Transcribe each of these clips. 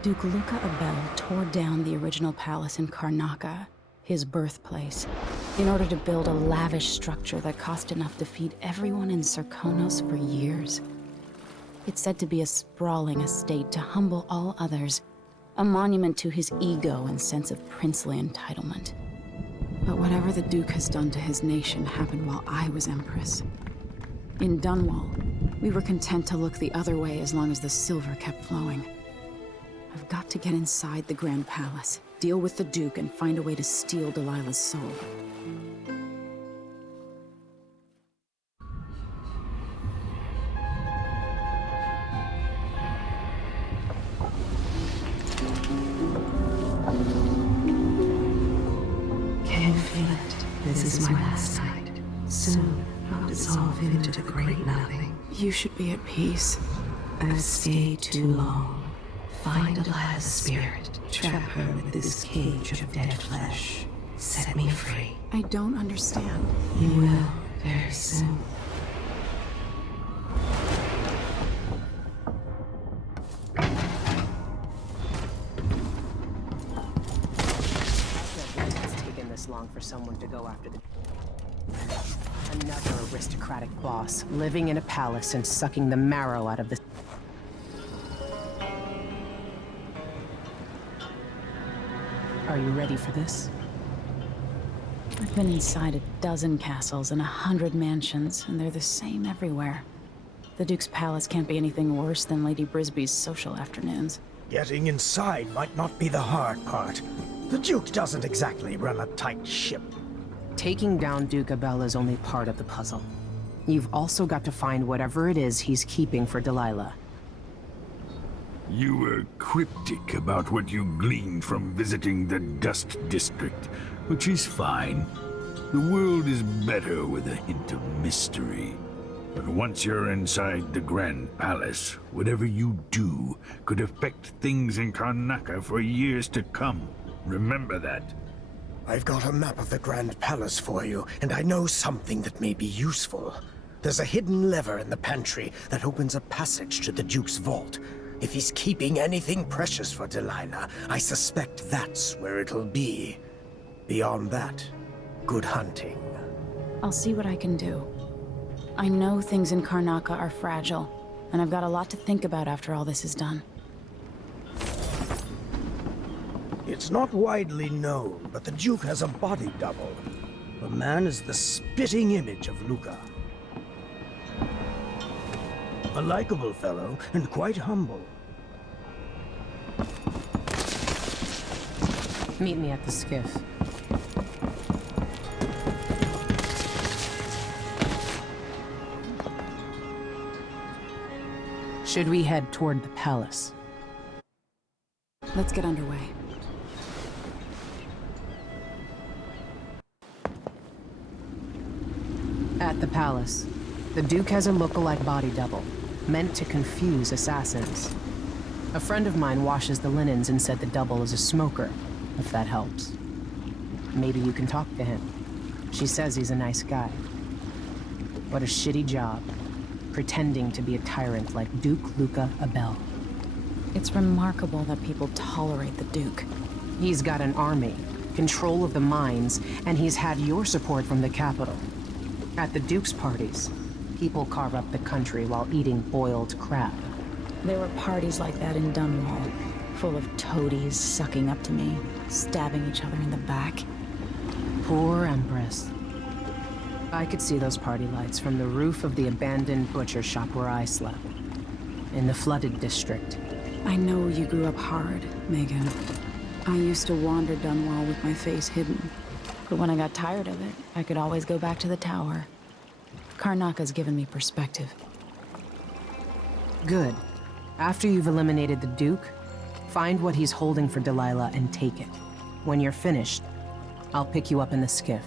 Duke Luca Abele tore down the original palace in Karnaca, his birthplace, in order to build a lavish structure that cost enough to feed everyone in Serkonos for years. It's said to be a sprawling estate to humble all others, a monument to his ego and sense of princely entitlement. But whatever the Duke has done to his nation happened while I was Empress. In Dunwall, we were content to look the other way as long as the silver kept flowing. I've got to get inside the Grand Palace, deal with the Duke, and find a way to steal Delilah's soul. Can you feel it? This is my last night. Soon, I'll dissolve into the great nothing. You should be at peace. I've stayed too long. Find Delilah's spirit. Trap her with this cage of dead flesh. Set me free. I don't understand. You will, very soon. It's taken this long for someone to go after the... Another aristocratic boss, living in a palace and sucking the marrow out of the... Are you ready for this? I've been inside a dozen castles and 100 mansions, and they're the same everywhere. The Duke's palace can't be anything worse than Lady Brisby's social afternoons. Getting inside might not be the hard part. The Duke doesn't exactly run a tight ship. Taking down Duke Abele is only part of the puzzle. You've also got to find whatever it is he's keeping for Delilah. You were cryptic about what you gleaned from visiting the Dust District, which is fine. The world is better with a hint of mystery. But once you're inside the Grand Palace, whatever you do could affect things in Karnaca for years to come. Remember that. I've got a map of the Grand Palace for you, and I know something that may be useful. There's a hidden lever in the pantry that opens a passage to the Duke's vault. If he's keeping anything precious for Delilah, I suspect that's where it'll be. Beyond that, good hunting. I'll see what I can do. I know things in Karnaca are fragile, and I've got a lot to think about after all this is done. It's not widely known, but the Duke has a body double. The man is the spitting image of Luca. A likable fellow, and quite humble. Meet me at the skiff. Should we head toward the palace? Let's get underway. At the palace, the Duke has a look-alike body double, meant to confuse assassins. A friend of mine washes the linens and said the double is a smoker, if that helps. Maybe you can talk to him. She says he's a nice guy. What a shitty job, pretending to be a tyrant like Duke Luca Abele. It's remarkable that people tolerate the Duke. He's got an army, control of the mines, and he's had your support from the capital. At the Duke's parties, people carve up the country while eating boiled crab. There were parties like that in Dunwall, full of toadies sucking up to me, stabbing each other in the back. Poor Empress. I could see those party lights from the roof of the abandoned butcher shop where I slept, in the flooded district. I know you grew up hard, Megan. I used to wander Dunwall with my face hidden. But when I got tired of it, I could always go back to the tower. Karnaca's given me perspective. Good. After you've eliminated the Duke, find what he's holding for Delilah and take it. When you're finished, I'll pick you up in the skiff.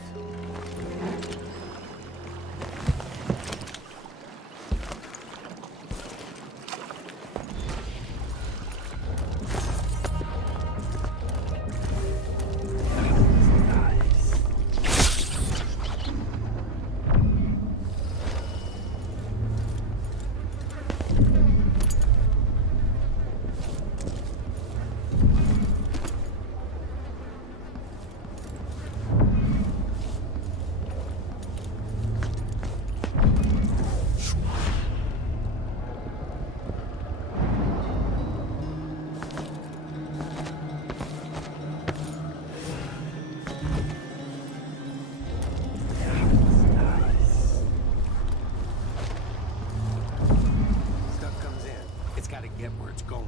much going.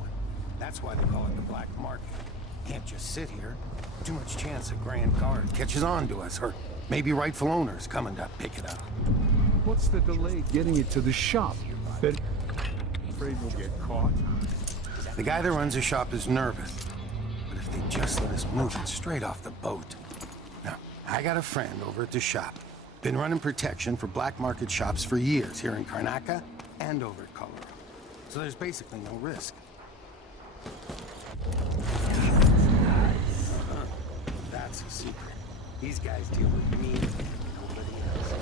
That's why they call it the black market. Can't just sit here. Too much chance a Grand Guard catches on to us, or maybe rightful owners coming to pick it up. What's the delay getting it to the shop? Afraid we'll get caught? The guy that runs the shop is nervous. But if they just let us move it straight off the boat. Now, I got a friend over at the shop. Been running protection for black market shops for years here in Karnaca and over at Colorado. So there's basically no risk. That's a secret. These guys deal with me and nobody else.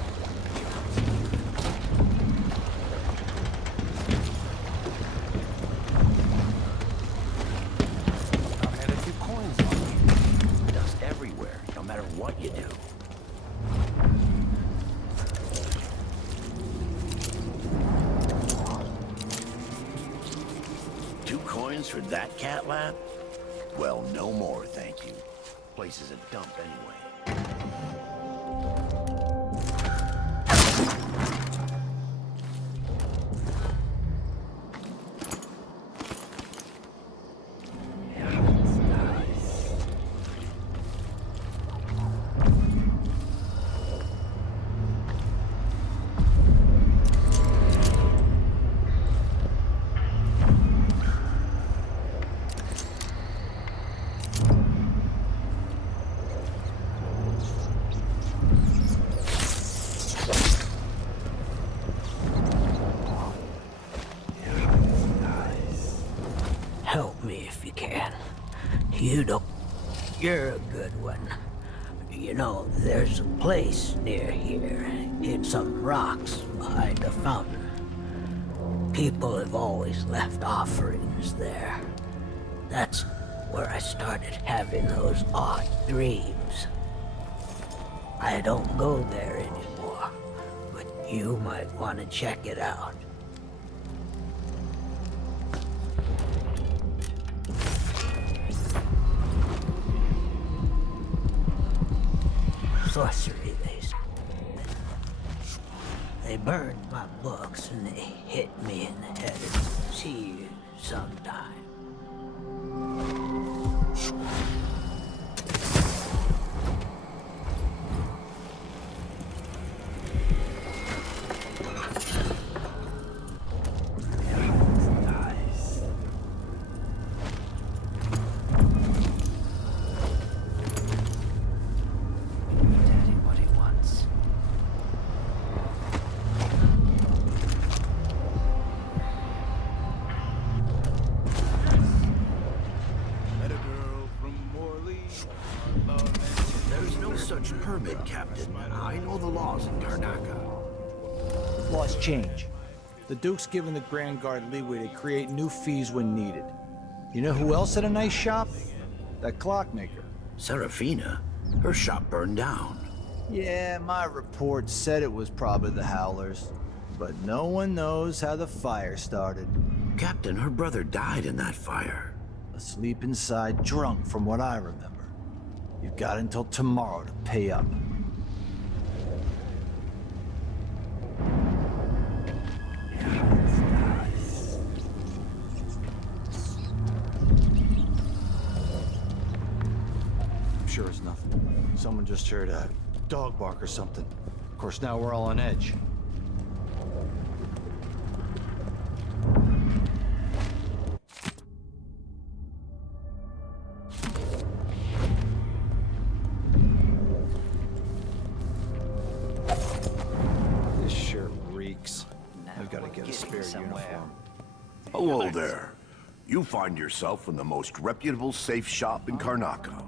I've had a few coins on me. Dust everywhere, no matter what you do. Two coins for that cat lab? Well, no more, thank you. Place is a dump anyway. Help me if you can. You don't... You're a good one. You know, there's a place near here, in some rocks behind a fountain. People have always left offerings there. That's where I started having those odd dreams. I don't go there anymore, but you might want to check it out. Sorcery, they say. They burned my books and they hit me in the head. See you sometime. Permit, Captain. I know the laws in Karnaca. Laws change. The Duke's given the Grand Guard leeway to create new fees when needed. You know who else had a nice shop? That clockmaker. Serafina? Her shop burned down. Yeah, my report said it was probably the Howlers. But no one knows how the fire started. Captain, her brother died in that fire. Asleep inside, drunk from what I remember. You've got until tomorrow to pay up. I'm sure it's nothing. Someone just heard a dog bark or something. Of course, now we're all on edge. I've got to get a spare uniform. Hello there. You find yourself in the most reputable safe shop in Karnaca.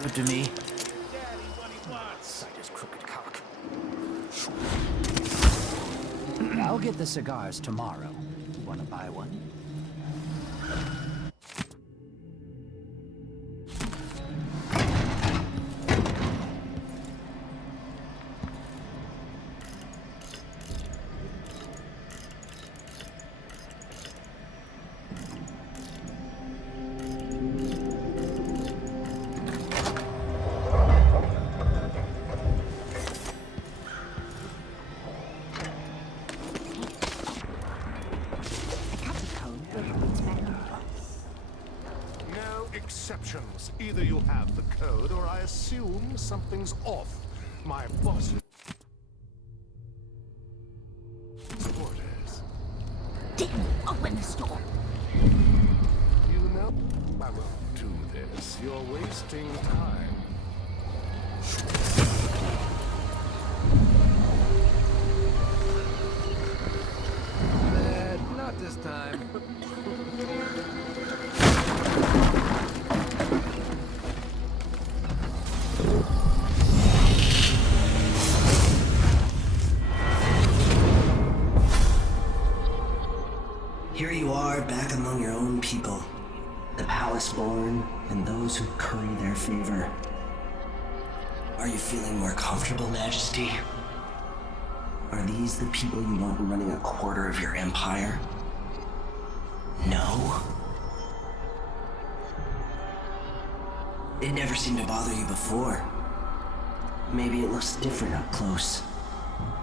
Good to me. I'll get the cigars tomorrow. You want to buy one? exceptions. Either you have the code, or I assume something's off. My boss is... orders. Didn't open this door. You know, I won't do this. You're wasting time. Not this time. Here you are, back among your own people. The palace-born, and those who curry their favor. Are you feeling more comfortable, Majesty? Are these the people you want running a quarter of your empire? No? It never seemed to bother you before. Maybe it looks different up close.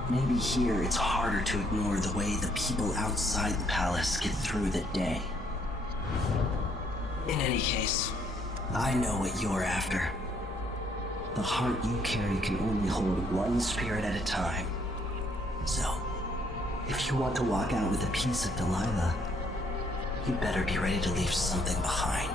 Maybe here it's harder to ignore the way the people outside the palace get through the day. In any case, I know what you're after. The heart you carry can only hold one spirit at a time. So, if you want to walk out with a piece of Delilah, you better be ready to leave something behind.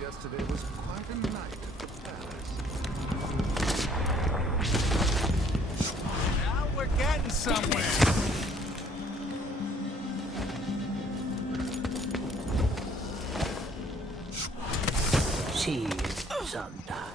Yesterday was quite a night at the palace. Now we're getting somewhere. See you sometime.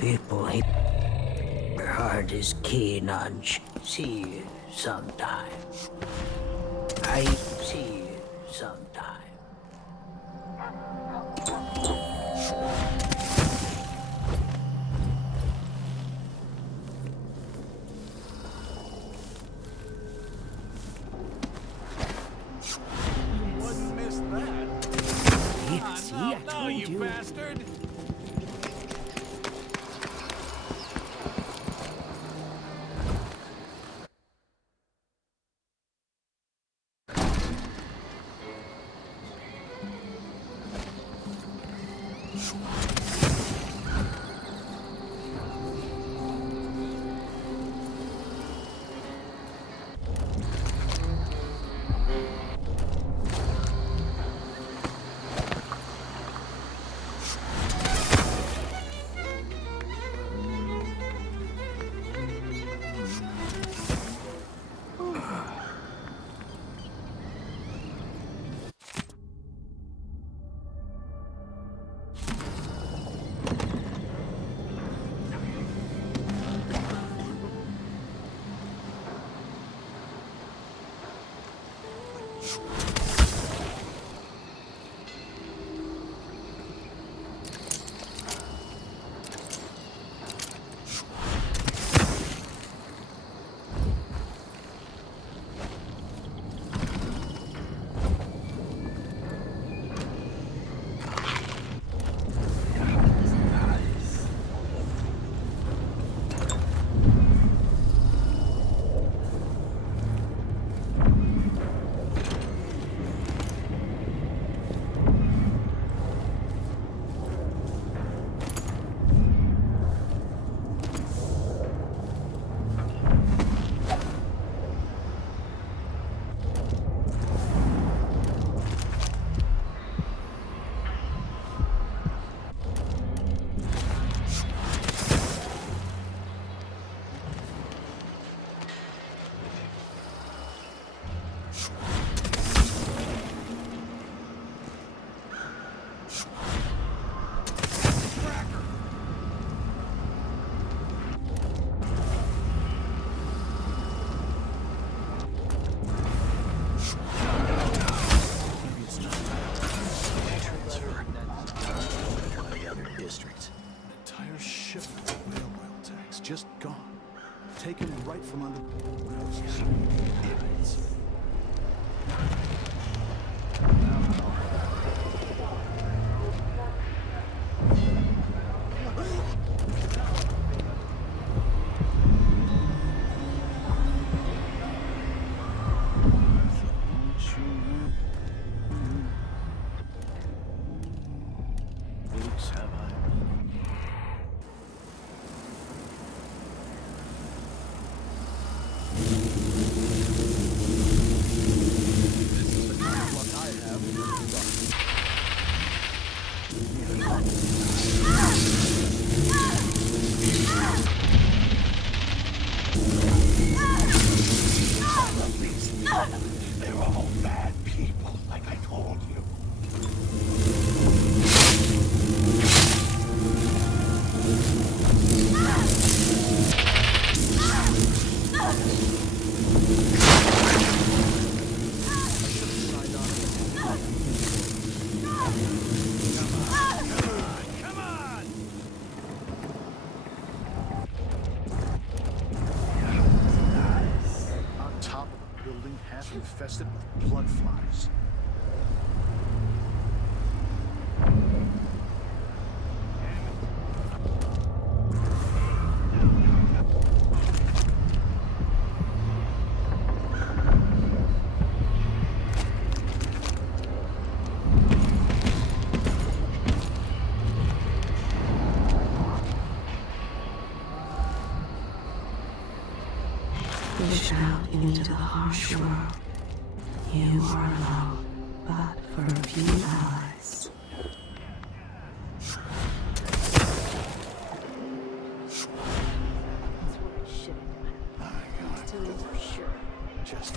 People hate their heart is keen on see you sometime. I see you sometime. You wouldn't miss that. See, I told you bastard. just gone. Taken right from under noses. Idiots. They're all bad people, like I told you. Infested with blood flies. Push out into the harsh world. You are alone, but for a few allies. Just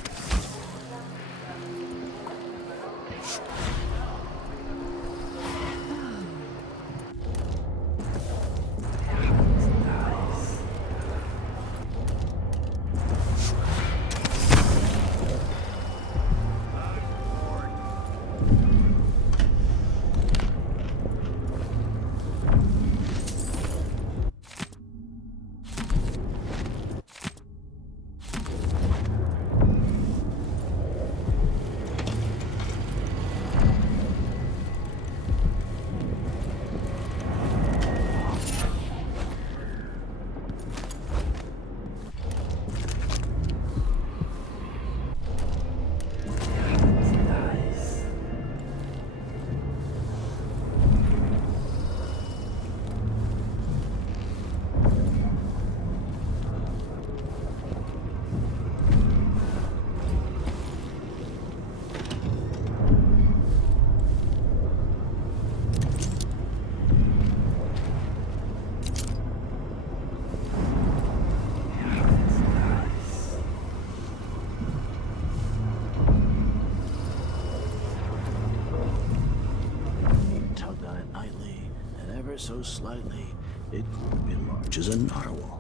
so slightly, it would be large as a narwhal.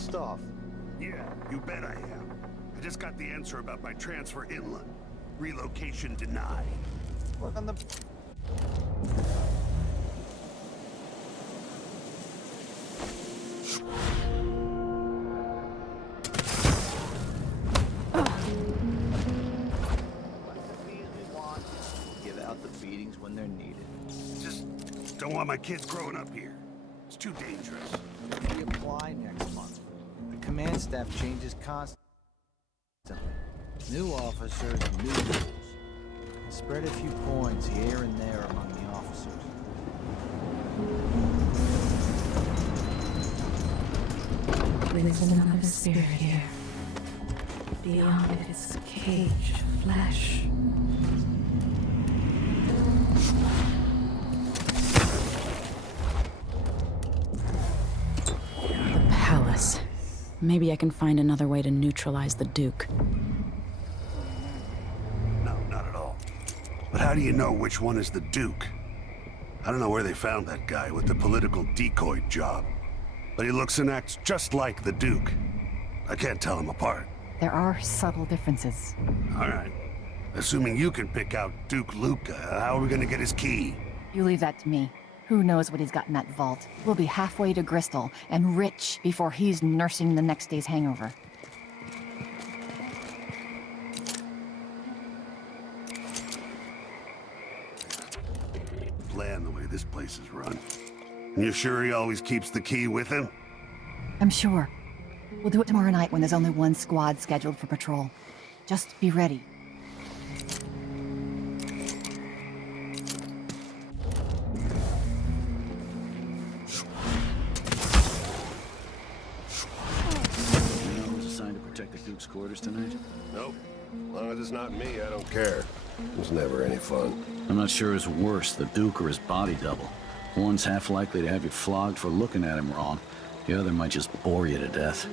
pissed off. Yeah, you bet I am. I just got the answer about my transfer inland. Relocation denied. Look on the... Give out the beatings when they're needed. Just don't want my kids growing up here. It's too dangerous. Reapply next month. The command staff changes constantly. New officers, new rules. Spread a few points here and there among the officers. There's another spirit here, beyond its cage of flesh. The palace. Maybe I can find another way to neutralize the Duke. No, not at all. But how do you know which one is the Duke? I don't know where they found that guy with the political decoy job. But he looks and acts just like the Duke. I can't tell them apart. There are subtle differences. All right. Assuming you can pick out Duke Luca, how are we gonna get his key? You leave that to me. Who knows what he's got in that vault? We'll be halfway to Bristol and rich before he's nursing the next day's hangover. Bland the way this place is run. And you're sure he always keeps the key with him? I'm sure. We'll do it tomorrow night when there's only one squad scheduled for patrol. Just be ready. Protect the Duke's quarters tonight? Nope. As long as it's not me, I don't care. It's never any fun. I'm not sure who's worse, the Duke or his body double. One's half likely to have you flogged for looking at him wrong. The other might just bore you to death.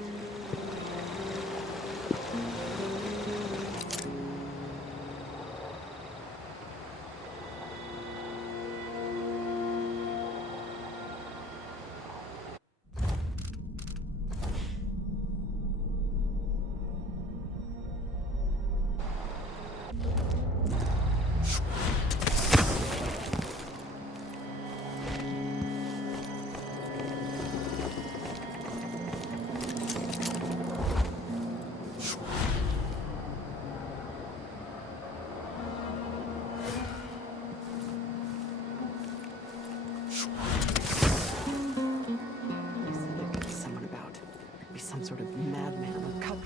Some sort of madman or cop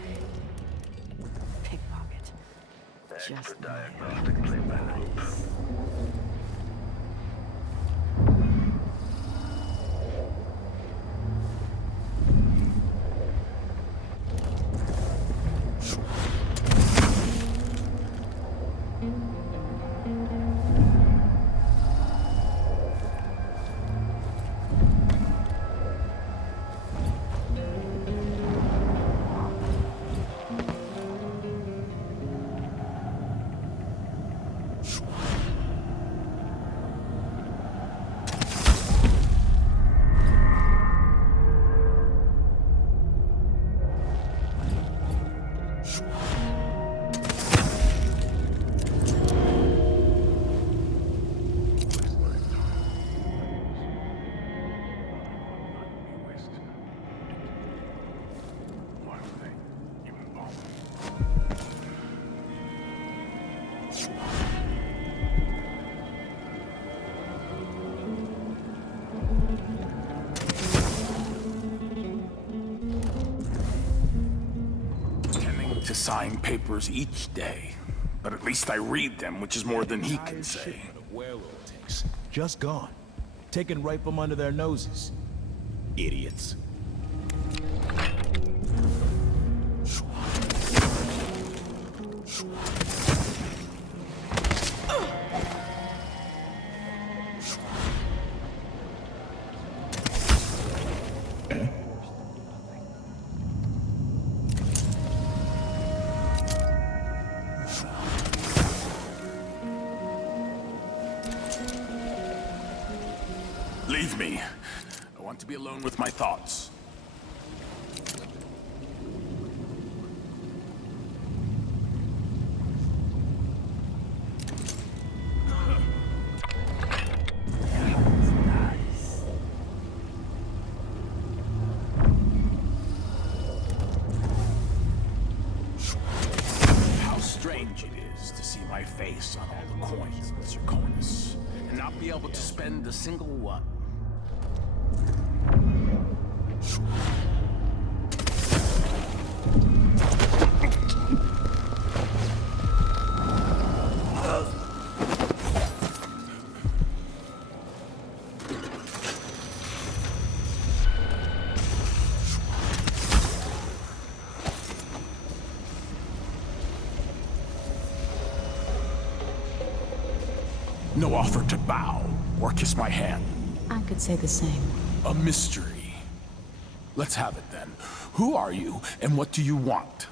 with a pickpocket. Just diagnostic nice. To sign papers each day, but at least I read them, which is more than he can say. Just gone. Taken right from under their noses. Idiots. Leave me. I want to be alone with my thoughts. Serkonos, and not be able to spend a single one. No offer to bow or kiss my hand. I could say the same. A mystery. Let's have it then. Who are you, and what do you want?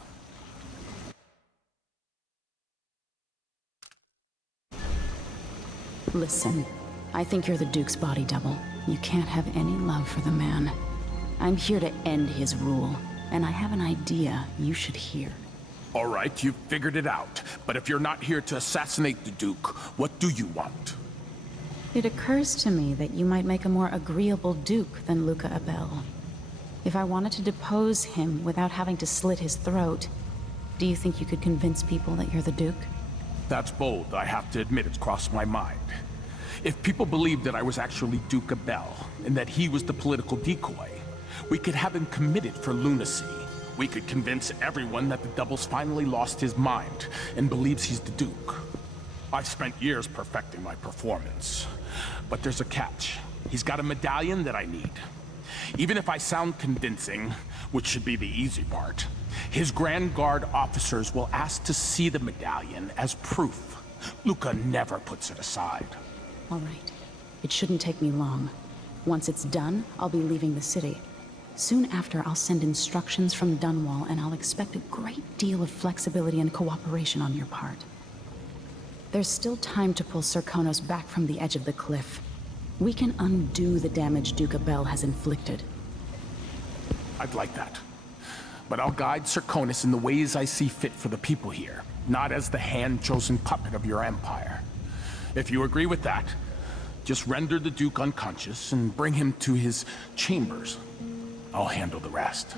Listen, I think you're the Duke's body double. You can't have any love for the man. I'm here to end his rule, and I have an idea you should hear. All right, you've figured it out. But if you're not here to assassinate the Duke, what do you want? It occurs to me that you might make a more agreeable Duke than Luca Abele. If I wanted to depose him without having to slit his throat, do you think you could convince people that you're the Duke? That's bold. I have to admit it's crossed my mind. If people believed that I was actually Duke Abele, and that he was the political decoy, we could have him committed for lunacy. We could convince everyone that the Double's finally lost his mind and believes he's the Duke. I've spent years perfecting my performance. But there's a catch. He's got a medallion that I need. Even if I sound convincing, which should be the easy part, his Grand Guard officers will ask to see the medallion as proof. Luca never puts it aside. All right. It shouldn't take me long. Once it's done, I'll be leaving the city. Soon after, I'll send instructions from Dunwall, and I'll expect a great deal of flexibility and cooperation on your part. There's still time to pull Serkonos back from the edge of the cliff. We can undo the damage Duke Abele has inflicted. I'd like that. But I'll guide Serkonos in the ways I see fit for the people here, not as the hand-chosen puppet of your empire. If you agree with that, just render the Duke unconscious and bring him to his chambers. I'll handle the rest.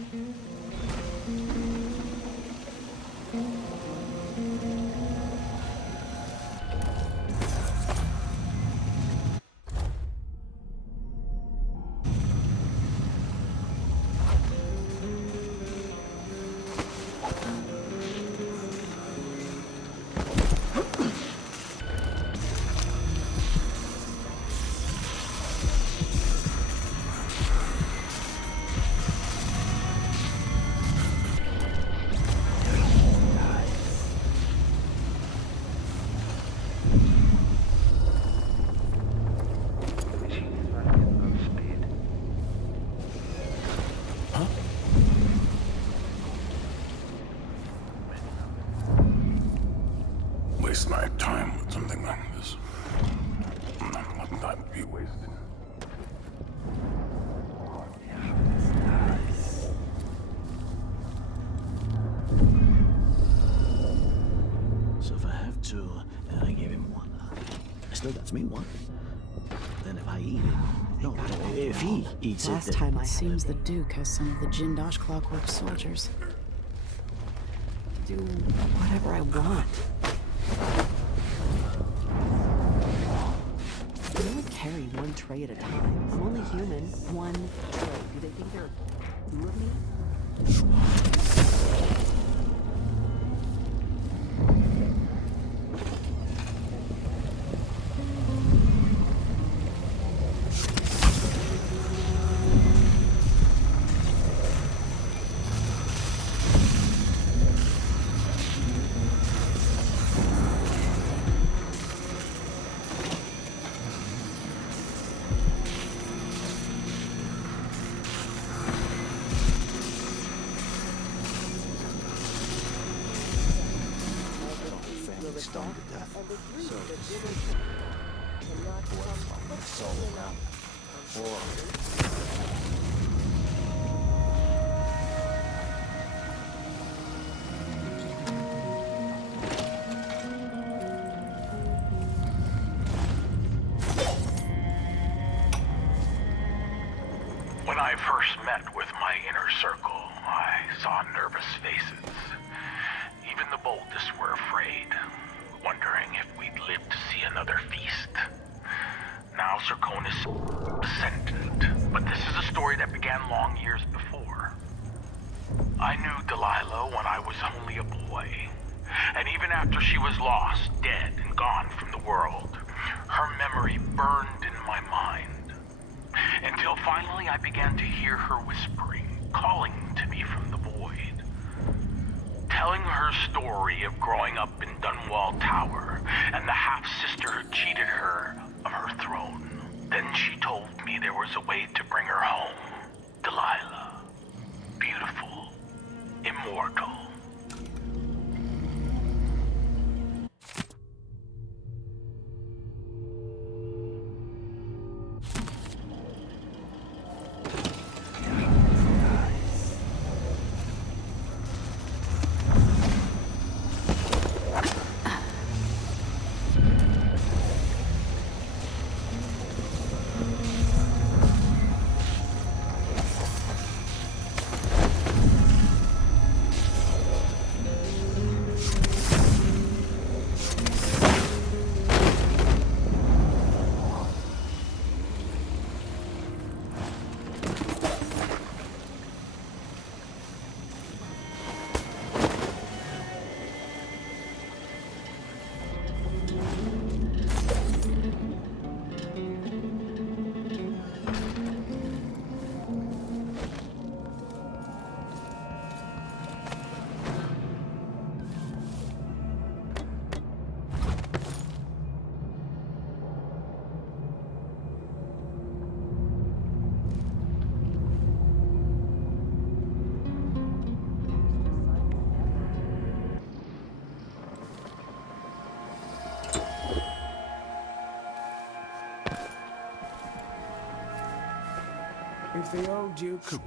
Waste my time with something like this. Let that be wasted. So if I have two, and I give him one, still that's me one. Then if I eat it, no, if he eats it, Last time it seems the Duke has some of the Jindosh clockwork soldiers. Do whatever I want. I only carry one tray at a time. I'm only human. One tray. Do they think they're two of me? Stoned to death. So When I first met with my inner circle, I saw nervous faces. Even the boldest were afraid, wondering if we'd live to see another feast. Serkonos descendant, but this is a story that began long years before. I knew Delilah when I was only a boy, and even after she was lost, dead, and gone from the world, her memory burned in my mind. Until finally I began to hear her whispering, calling to me from the void. Telling her story of growing up in Dunwall Tower and the half-sister who cheated her of her throne. Then she told me there was a way to bring her home. Delilah. Beautiful. Immortal. If the old Duke could...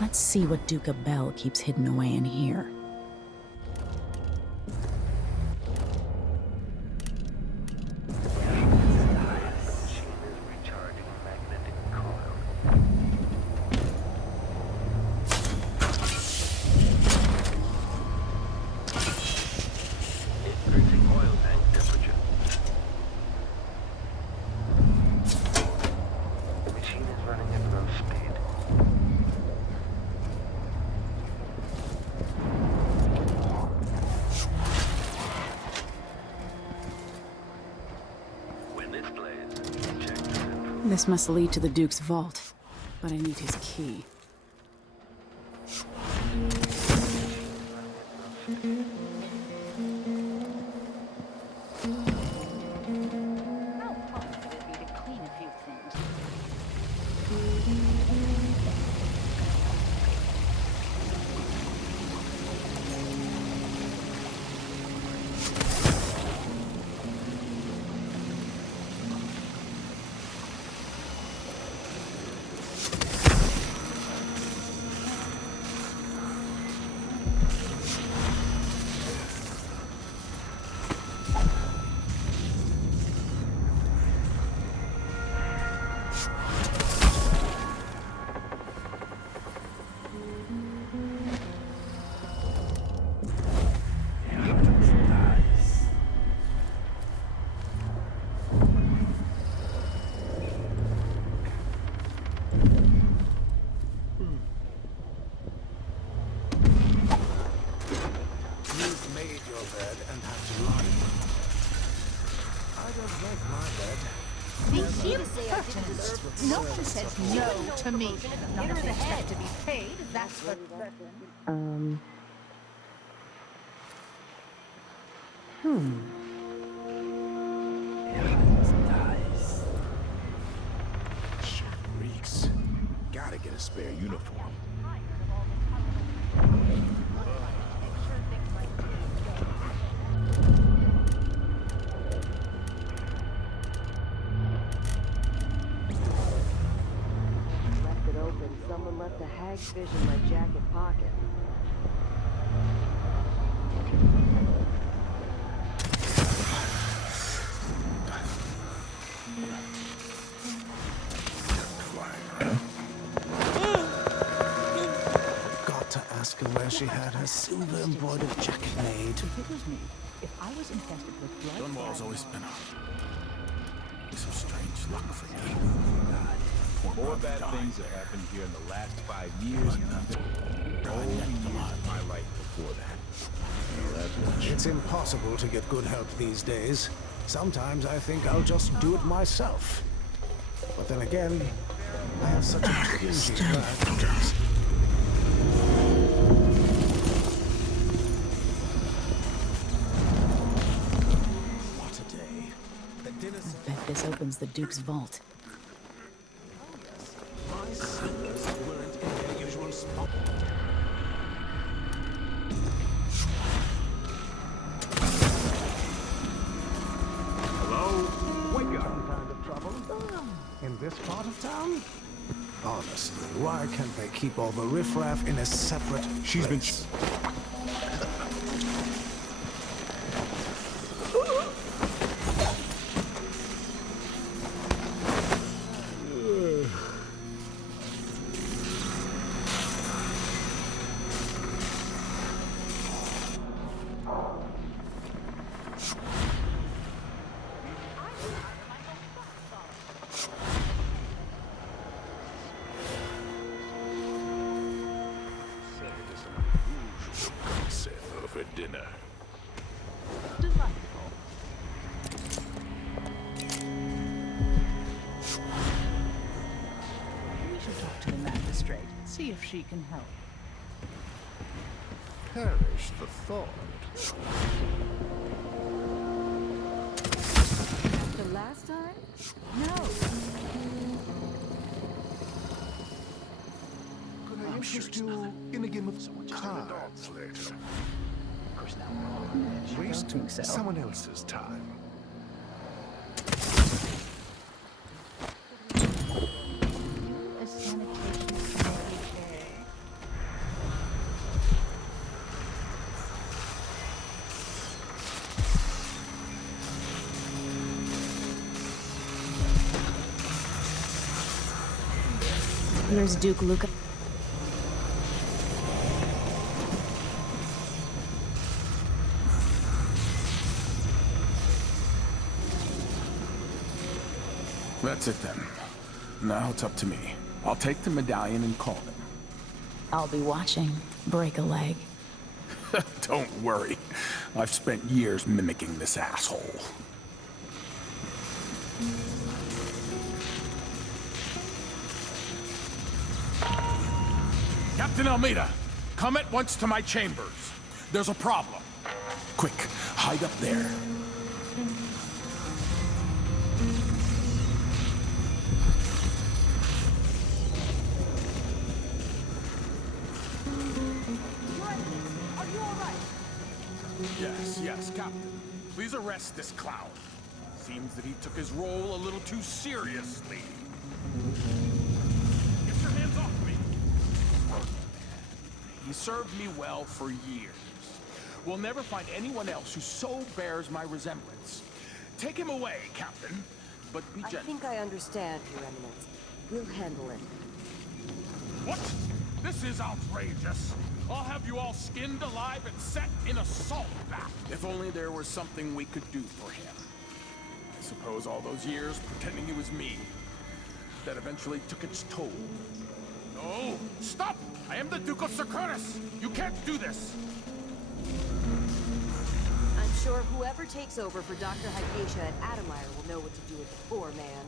Let's see what Luca Abele keeps hidden away in here. This must lead to the Duke's vault, but I need his key. No one says no to me. Not if they expect to be paid, that's for certain. Shit reeks. Gotta get a spare uniform. Someone left a hag's fish in my jacket pocket. Flying around. to where she had her silver-embroidered jacket made. If it was me, if I was infested with blood... Dunwall's always been some strange luck for me. More bad things have happened here in the last 5 years. My life before that. It's impossible to get good help these days. Sometimes I think I'll just do it myself. But then again, I have such a crazy drive. What a day. I bet this opens the Duke's vault. My slippers weren't in their usual spot. Hello? Wake up. Some kind of trouble? In this part of town? Honestly, why can't they keep all the riffraff in a separate place? For dinner. Delightful. We should talk to the magistrate, see if she can help. Perish the thought. The last time? No. Could I interest you in a game of cards later? Of course not. Waste I don't think so. someone else's time. A sanitation committee chair. Here's Duke Luca. That's it then. Now it's up to me. I'll take the medallion and call him. I'll be watching. Break a leg. Don't worry. I've spent years mimicking this asshole. Captain Almeida, come at once to my chambers. There's a problem. Quick, hide up there. Are you all right? Yes, Captain. Please arrest this clown. Seems that he took his role a little too seriously. Get your hands off me! He served me well for years. We'll never find anyone else who so bears my resemblance. Take him away, Captain, but be gentle. I think I understand, Your Eminence. We'll handle it. What? This is outrageous. I'll have you all skinned alive and set in a salt bath. If only there was something we could do for him. I suppose all those years pretending he was me, that eventually took its toll. No! Stop! I am the Duke of Serkonos! You can't do this! I'm sure whoever takes over for Dr. Hypatia at Adamire will know what to do with the poor man.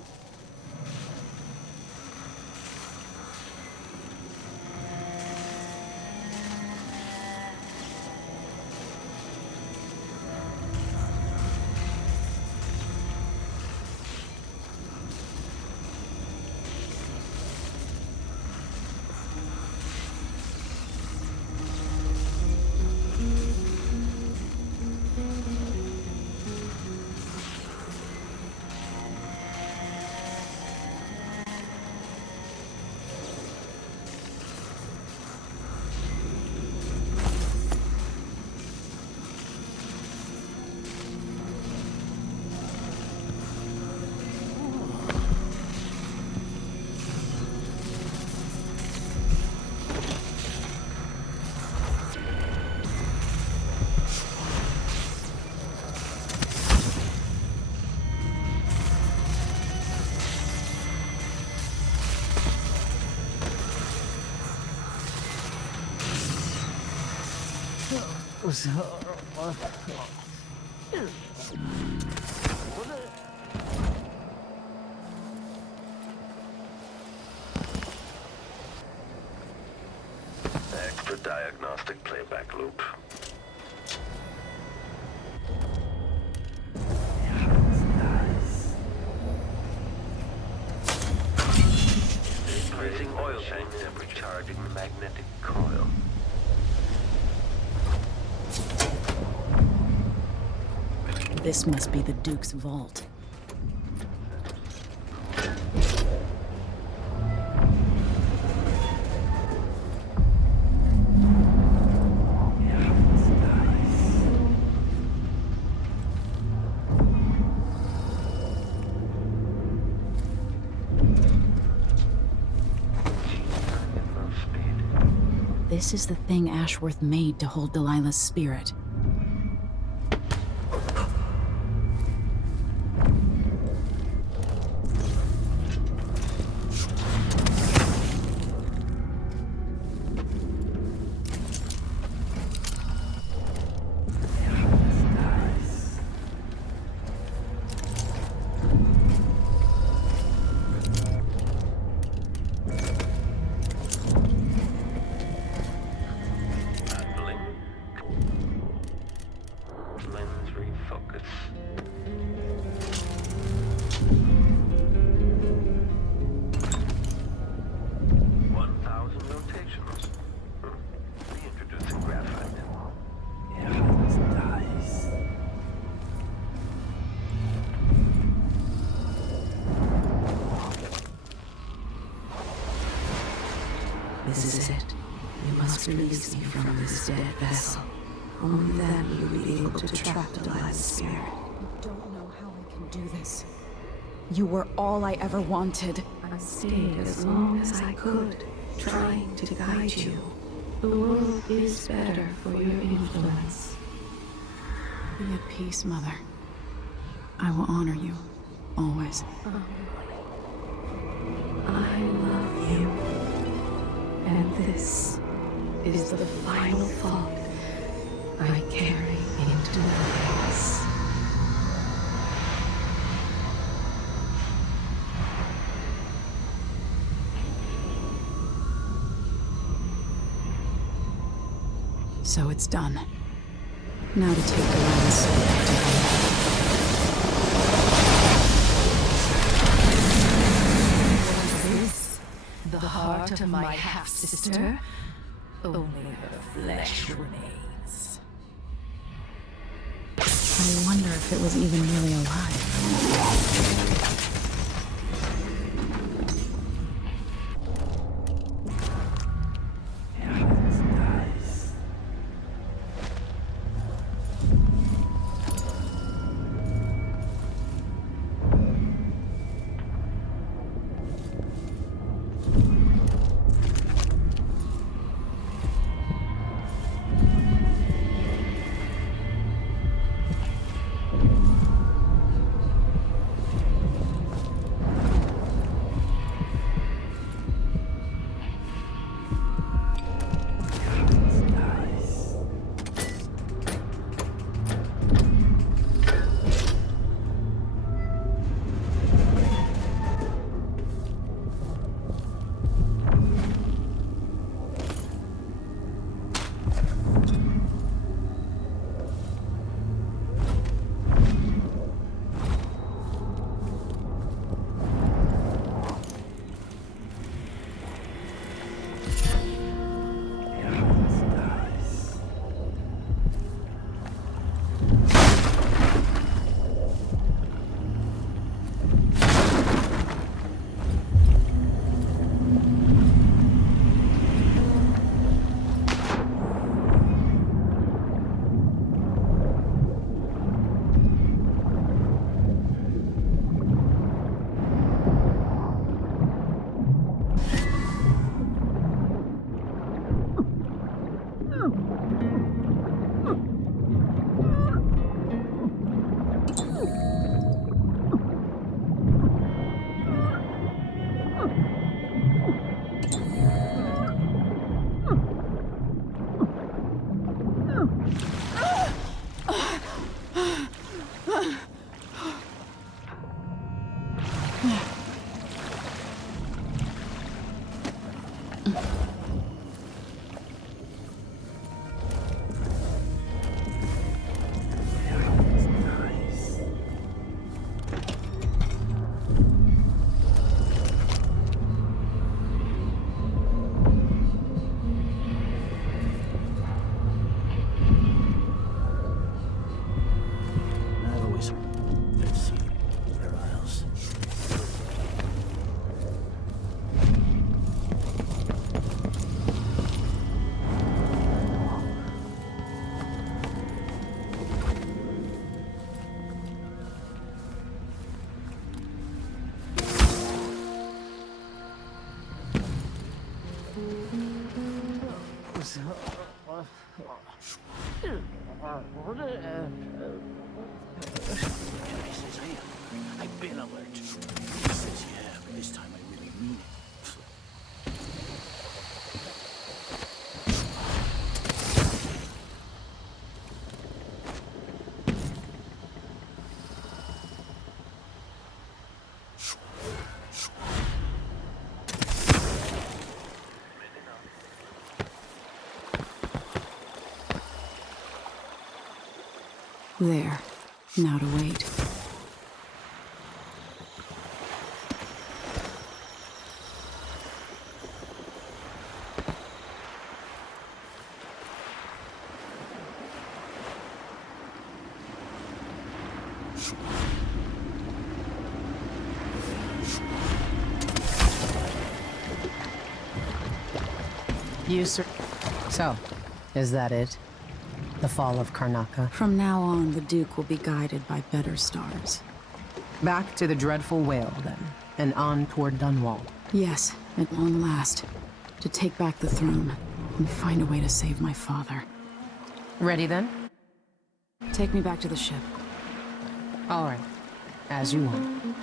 Extra diagnostic playback loop. Increasing oil tanks and recharging the magnetic coil. This must be the Duke's vault. This is the thing Ashworth made to hold Delilah's spirit. This is it. You must release me from this dead vessel. Only then will you be able to trap Delilah's spirit. I don't know how I can do this. You were all I ever wanted. I stayed as long as I could, trying to guide you. The world is better for your influence. Be at peace, Mother. I will honor you, always. I love you. And this is the final thought I carry into my house. So it's done. Now to take Delilah's soul back to her. The heart of my half-sister? Only her flesh remains. I wonder if it was even really alive. I've been alert. He says yeah, but this time I really mean it. There. Now to wait. So, is that it? The fall of Karnaca? From now on, the Duke will be guided by better stars. Back to the dreadful whale, then, and on toward Dunwall. Yes, at long last. To take back the throne, and find a way to save my father. Ready, then? Take me back to the ship. All right. As you want.